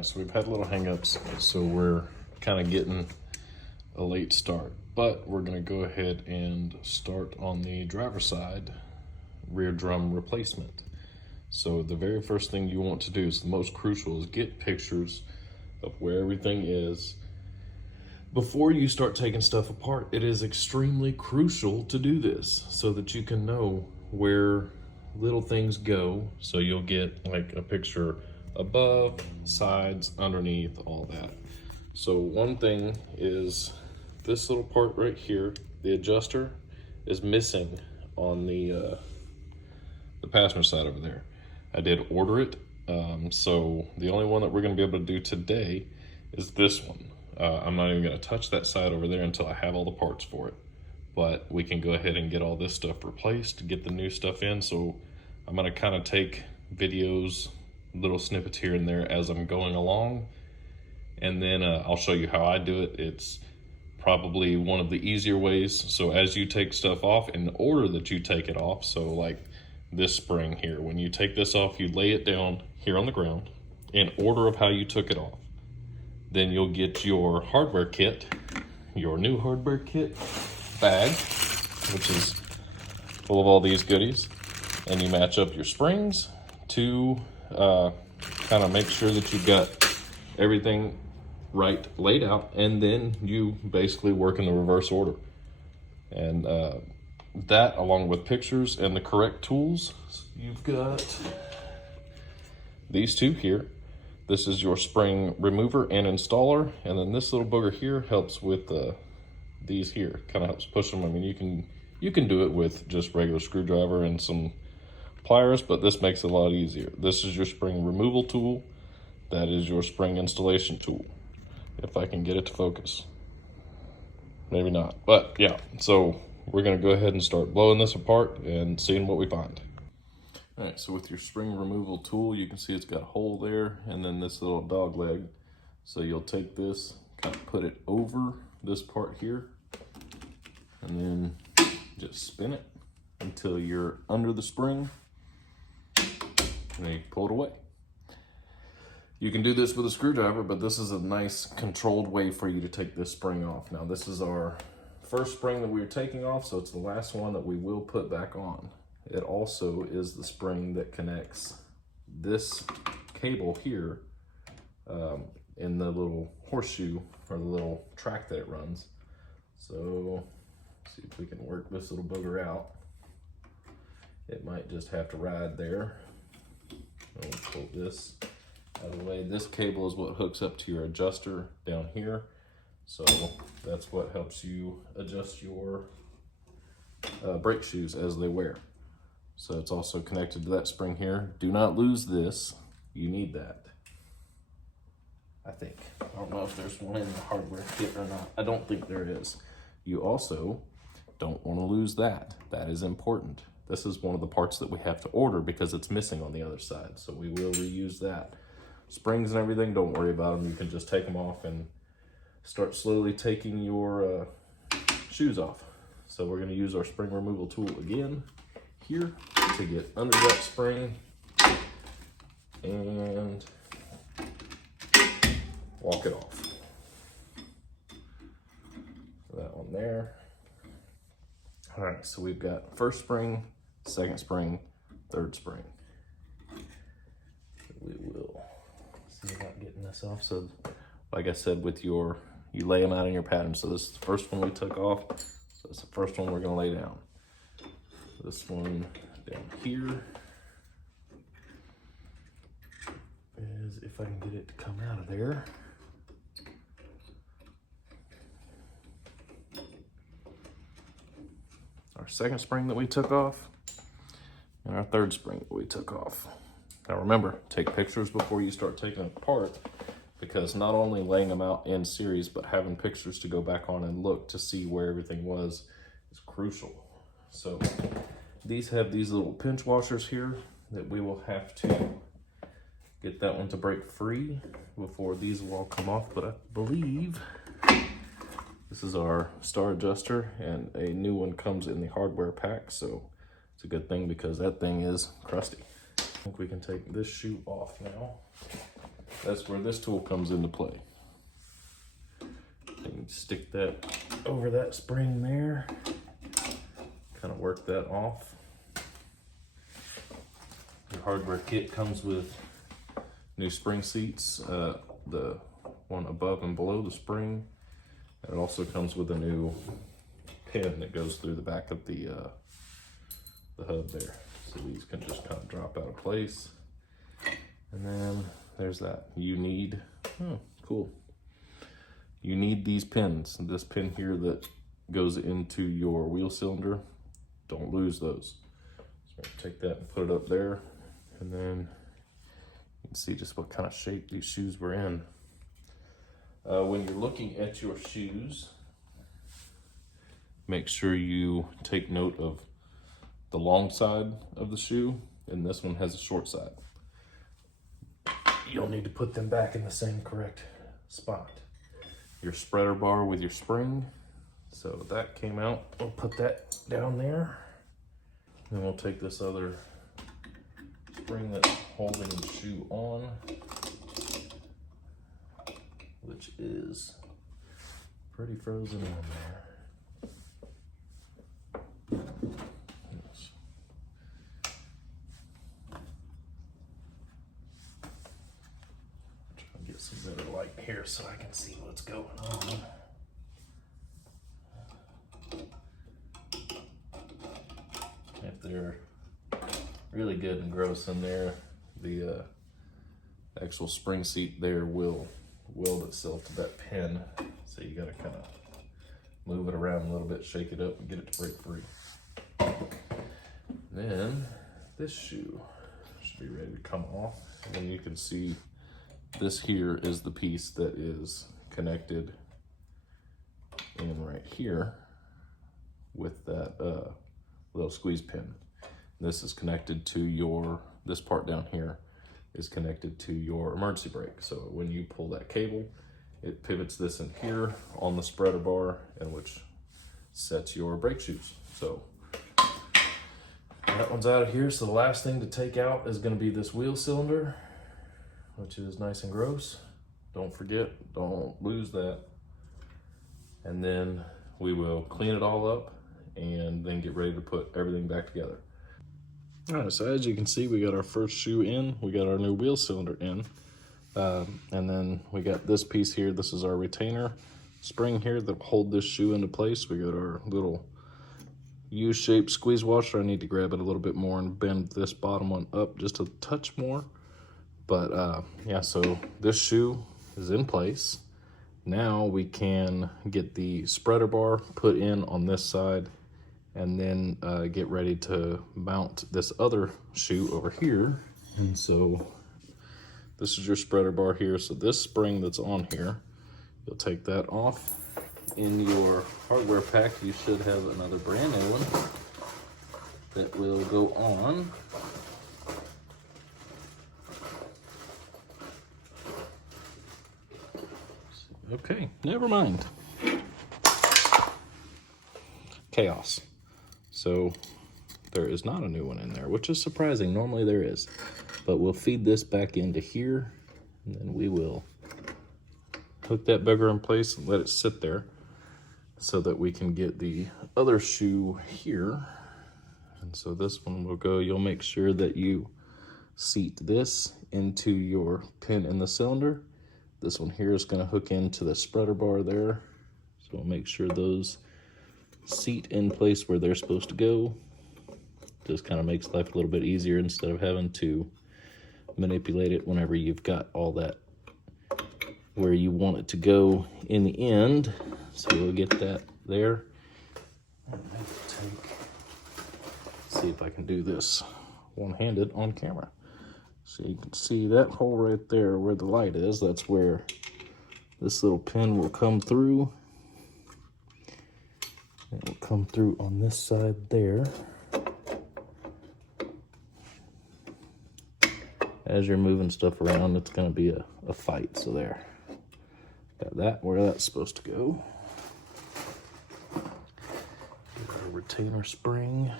right, so we've had little hang-ups, so we're kind of getting a late start, but we're going to go ahead and start on the driver's side rear drum replacement. So the very first thing you want to do is the most crucial, is get pictures of where everything is before you start taking stuff apart. It is extremely crucial to do this so that you can know where little things go. So you'll get like a picture above, sides, underneath, all that. So one thing is this little part right here, the adjuster is missing on the passenger side over there. I did order it, so the only one that we're going to be able to do today is this one. I'm not even going to touch that side over there until I have all the parts for it, but we can go ahead and get all this stuff replaced, get the new stuff in. So I'm going to kind of take videos, little snippets here and there as I'm going along, and then I'll show you how I do it. It's probably one of the easier ways. So as you take stuff off, in the order that you take it off, so like this spring here, when you take this off, you lay it down here on the ground in order of how you took it off. Then you'll get your hardware kit, your new hardware kit bag, which is full of all these goodies, and you match up your springs to kind of make sure that you've got everything right laid out, and then you basically work in the reverse order. And that, along with pictures and the correct tools, you've got these two here. This is your spring remover and installer, and then this little booger here helps with these here, kind of helps push them. I mean, you can do it with just regular screwdriver and some pliers, but this makes it a lot easier. This is your spring removal tool. That is your spring installation tool. If I can get it to focus. Maybe not, but yeah. So we're gonna go ahead and start blowing this apart and seeing what we find. All right, so with your spring removal tool, you can see it's got a hole there and then this little dog leg. So you'll take this, kind of put it over this part here, and then just spin it until you're under the spring, and then you pull it away. You can do this with a screwdriver, but this is a nice controlled way for you to take this spring off. Now this is our first spring that we were taking off, so it's the last one that we will put back on. It also is the spring that connects this cable here in the little horseshoe, or the little track that it runs. So see if we can work this little booger out. It might just have to ride there. I'll pull this out of the way. This cable is what hooks up to your adjuster down here. So that's what helps you adjust your brake shoes as they wear. So it's also connected to that spring here. Do not lose this. You need that, I think. I don't know if there's one in the hardware kit or not. I don't think there is. You also don't want to lose that. That is important. This is one of the parts that we have to order because it's missing on the other side. So we will reuse that. Springs and everything, don't worry about them. You can just take them off and start slowly taking your shoes off. So we're going to use our spring removal tool again here to get under that spring and walk it off. That one there. All right, so we've got first spring, second spring, third spring. We will see about getting this off. So like I said, with you lay them out in your pattern. So this is the first one we took off. So it's the first one we're gonna lay down. This one down here is, if I can get it to come out of there. Our second spring that we took off, and our third spring that we took off. Now remember, take pictures before you start taking it apart, because not only laying them out in series, but having pictures to go back on and look to see where everything was is crucial. So these have these little pinch washers here that we will have to get that one to break free before these will all come off. But I believe this is our star adjuster, and a new one comes in the hardware pack. So it's a good thing because that thing is crusty. I think we can take this shoe off now. that's where this tool comes into play. You can stick that over that spring there, kind of work that off. Your hardware kit comes with new spring seats, the one above and below the spring. It also comes with a new pin that goes through the back of the hub there. So these can just kind of drop out of place. And then there's that. You need, cool. You need these pins. This pin here that goes into your wheel cylinder, don't lose those. So take that and put it up there. And then you can see just what kind of shape these shoes were in. When you're looking at your shoes, make sure you take note of the long side of the shoe, and this one has a short side. You'll need to put them back in the same correct spot. Your spreader bar with your spring, so that came out. We'll put that down there. Then we'll take this other spring that's holding the shoe on, which is pretty frozen on there. Yes. Try and get some better light here so I can see what's going on. If they're really good and gross in there, the actual spring seat there will weld itself to that pin. So you gotta kind of move it around a little bit, shake it up and get it to break free. Then this shoe should be ready to come off. And then you can see this here is the piece that is connected in right here with that little squeeze pin. This is connected to your, this part down here is connected to your emergency brake. So when you pull that cable, it pivots this in here on the spreader bar, and which sets your brake shoes. So that one's out of here. So the last thing to take out is going to be this wheel cylinder, which is nice and gross. Don't forget, don't lose that. And then we will clean it all up and then get ready to put everything back together. All right, so as you can see, we got our first shoe in, we got our new wheel cylinder in, and then we got this piece here. This is our retainer spring here that will hold this shoe into place. We got our little U-shaped squeeze washer. I need to grab it a little bit more and bend this bottom one up just a touch more. But yeah, so this shoe is in place. Now we can get the spreader bar put in on this side, and then get ready to mount this other shoe over here. And so this is your spreader bar here. So this spring that's on here, you'll take that off. In your hardware pack, you should have another brand new one that will go on. Okay, never mind. Chaos. So there is not a new one in there, which is surprising. Normally there is. But we'll feed this back into here, and then we will hook that bugger in place and let it sit there so that we can get the other shoe here. And so this one will go, you'll make sure that you seat this into your pin in the cylinder. This one here is going to hook into the spreader bar there. So we'll make sure those seat in place where they're supposed to go. Just kind of makes life a little bit easier instead of having to manipulate it whenever you've got all that where you want it to go in the end. So we'll get that there. See if I can do this one-handed on camera. So you can see that hole right there where the light is. That's where this little pin will come through. It will come through on this side there. As you're moving stuff around, it's going to be a fight. So there. Got that where that's supposed to go. Get our retainer spring.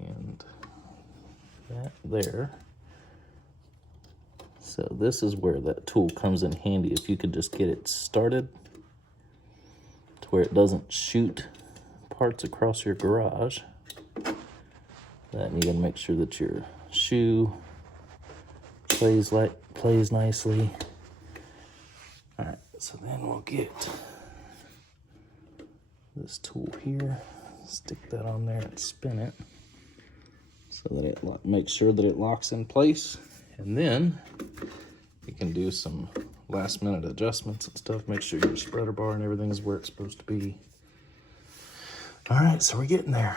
And that there. So this is where that tool comes in handy. If you could just get it started to where it doesn't shoot parts across your garage. Then you gotta make sure that your shoe plays nicely. All right, so then we'll get this tool here, stick that on there and spin it so that it makes sure that it locks in place. And then you can do some last minute adjustments and stuff. Make sure your spreader bar and everything is where it's supposed to be. All right, so we're getting there.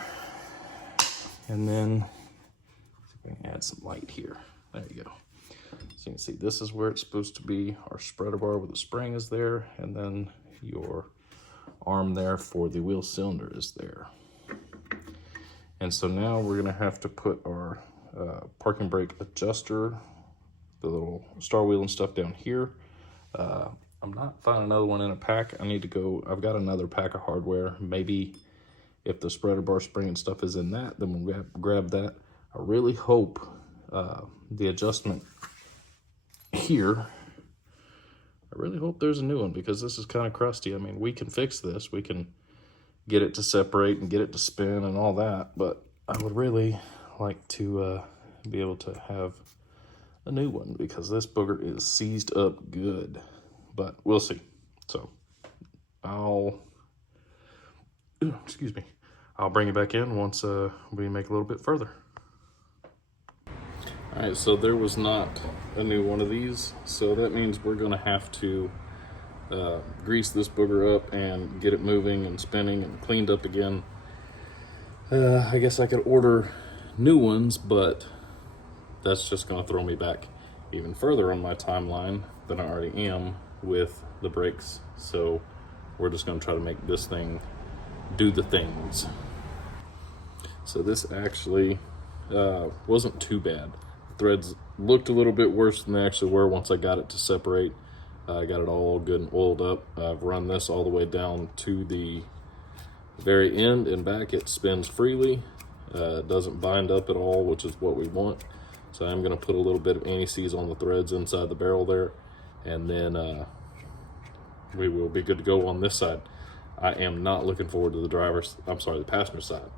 And then we can add some light here. There you go. So you can see this is where it's supposed to be. Our spreader bar with the spring is there, and then your arm there for the wheel cylinder is there. And so now we're gonna have to put our parking brake adjuster, the little star wheel and stuff down here. I'm not finding another one in a pack. I need to go, I've got another pack of hardware. Maybe if the spreader bar spring and stuff is in that, then we'll grab that. I really hope the adjustment here, I really hope there's a new one, because this is kind of crusty. I mean, we can fix this. We can get it to separate and get it to spin and all that, but I would really like to be able to have a new one, because this booger is seized up good, but we'll see. So excuse me, I'll bring it back in once we make a little bit further. All right, so there was not a new one of these, so that means we're gonna have to grease this booger up and get it moving and spinning and cleaned up again. I guess I could order new ones, but that's just gonna throw me back even further on my timeline than I already am with the brakes. So we're just gonna try to make this thing do the things. So this actually wasn't too bad. Threads looked a little bit worse than they actually were once I got it to separate. I got it all good and oiled up. I've run this all the way down to the very end and back. It spins freely. It doesn't bind up at all, which is what we want. So I'm gonna put a little bit of anti-seize on the threads inside the barrel there, and then we will be good to go on this side. I am not looking forward to the passenger side.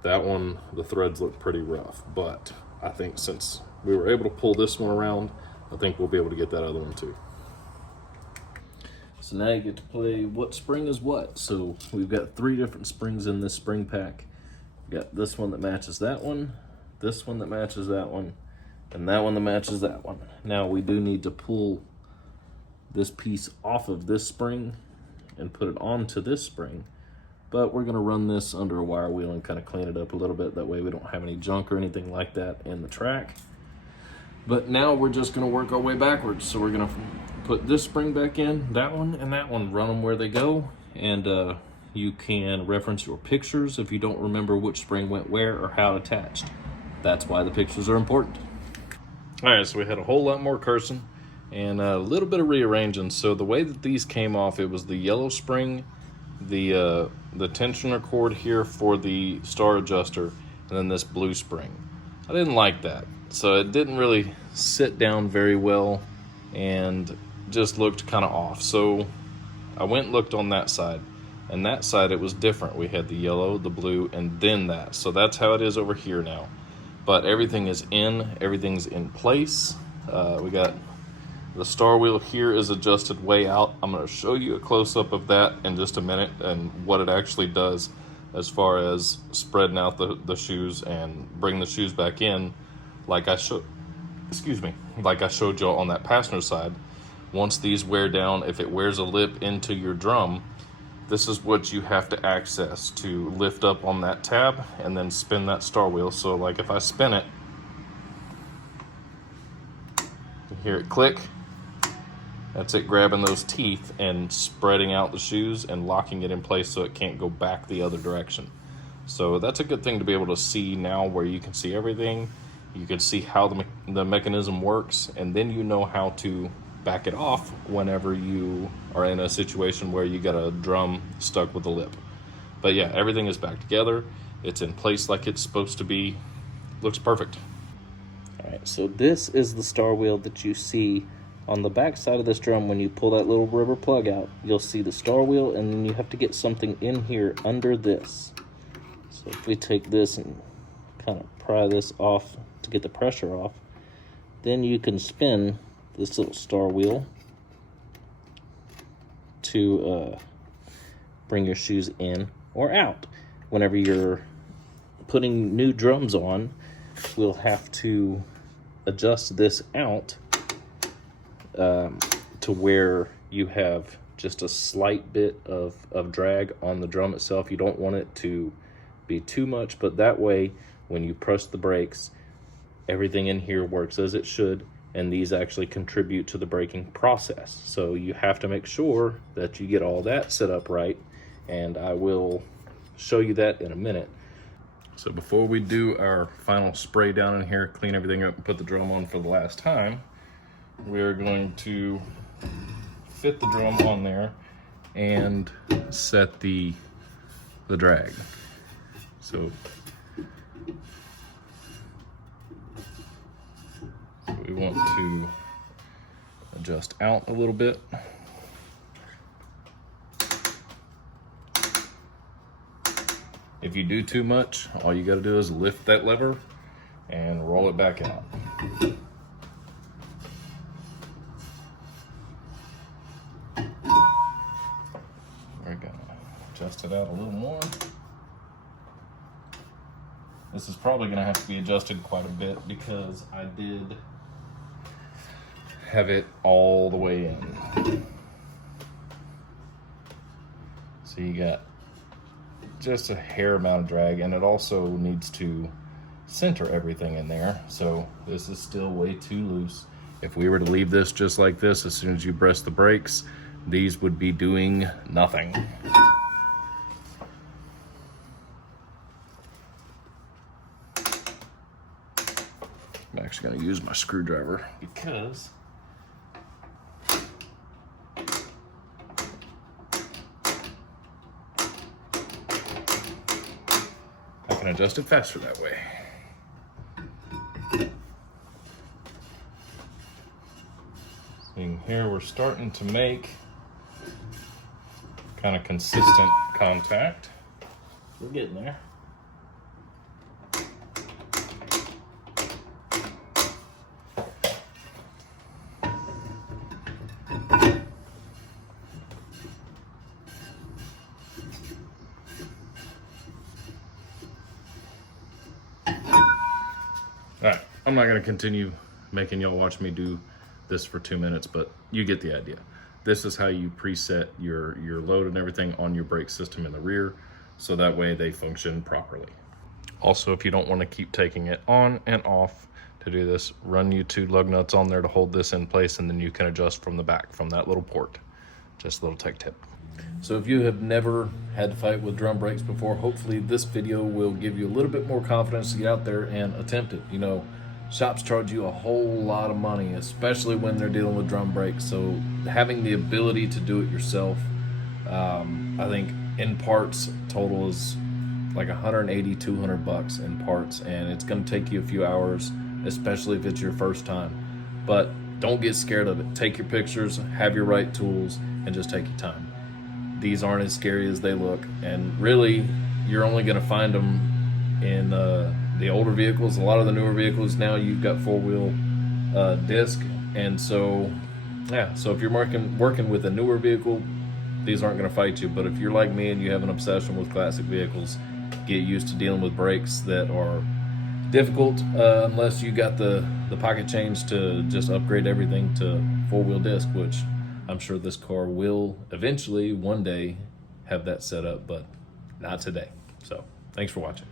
That one, the threads look pretty rough, but I think since we were able to pull this one around, I think we'll be able to get that other one too. So now you get to play what spring is what. So we've got 3 different springs in this spring pack. We've got this one that matches that one, this one that matches that one, and that one that matches that one. Now we do need to pull this piece off of this spring and put it onto this spring, but we're gonna run this under a wire wheel and kind of clean it up a little bit. That way we don't have any junk or anything like that in the track. But now we're just gonna work our way backwards. So we're gonna put this spring back in, that one and that one, run them where they go. And you can reference your pictures if you don't remember which spring went where or how attached. That's why the pictures are important. All right, so we had a whole lot more cursing and a little bit of rearranging. So the way that these came off, it was the yellow spring, the tensioner cord here for the star adjuster, and then this blue spring. I didn't like that. So it didn't really sit down very well and just looked kind of off. So I went and looked on that side, and that side it was different. We had the yellow, the blue, and then that. So that's how it is over here now. But everything is everything's in place. We got the star wheel here is adjusted way out. I'm gonna show you a close-up of that in just a minute and what it actually does as far as spreading out the shoes and bring the shoes back in like I showed y'all on that passenger side. Once these wear down, if it wears a lip into your drum, this is what you have to access to lift up on that tab and then spin that star wheel. So like if I spin it, you hear it click. That's it grabbing those teeth and spreading out the shoes and locking it in place so it can't go back the other direction. So that's a good thing to be able to see now, where you can see everything. You can see how the mechanism works, and then you know how to back it off whenever you are in a situation where you got a drum stuck with a lip. But yeah, everything is back together. It's in place like it's supposed to be. Looks perfect. All Alright, so this is the star wheel that you see on the back side of this drum. When you pull that little rubber plug out, you'll see the star wheel, and then you have to get something in here under this. So if we take this and kind of pry this off to get the pressure off, then you can spin this little star wheel to bring your shoes in or out. Whenever you're putting new drums on, we'll have to adjust this out to where you have just a slight bit of drag on the drum itself. You don't want it to be too much, but that way when you press the brakes, everything in here works as it should, and these actually contribute to the braking process. So you have to make sure that you get all that set up right, and I will show you that in a minute. So before we do our final spray down in here, clean everything up and put the drum on for the last time, we're going to fit the drum on there and set the drag. So we want to adjust out a little bit. If you do too much, all you got to do is lift that lever and roll it back out. We're gonna adjust it out a little more. This is probably gonna have to be adjusted quite a bit because I did have it all the way in. So you got just a hair amount of drag, and it also needs to center everything in there. So this is still way too loose. If we were to leave this just like this, as soon as you press the brakes, these would be doing nothing. I'm actually going to use my screwdriver because I can adjust it faster that way. Seeing here, we're starting to make kind of consistent contact. We're getting there. Alright, I'm not going to continue making y'all watch me do this for 2 minutes, but you get the idea. This is how you preset your load and everything on your brake system in the rear, so that way they function properly. Also, if you don't want to keep taking it on and off to do this, run you 2 lug nuts on there to hold this in place, and then you can adjust from the back, from that little port. Just a little tech tip. So if you have never had to fight with drum brakes before, hopefully this video will give you a little bit more confidence to get out there and attempt it. You know, shops charge you a whole lot of money, especially when they're dealing with drum brakes. So having the ability to do it yourself, I think in parts total is like 180, 200 bucks in parts, and it's going to take you a few hours, especially if it's your first time. But don't get scared of it. Take your pictures, have your right tools, and just take your time. These aren't as scary as they look, and really you're only going to find them in the older vehicles. A lot of the newer vehicles now, you've got 4-wheel disc, and so yeah, so if you're working with a newer vehicle, these aren't going to fight you. But if you're like me and you have an obsession with classic vehicles, get used to dealing with brakes that are difficult, unless you got the pocket change to just upgrade everything to 4-wheel disc, which I'm sure this car will eventually one day have that set up, but not today. So thanks for watching.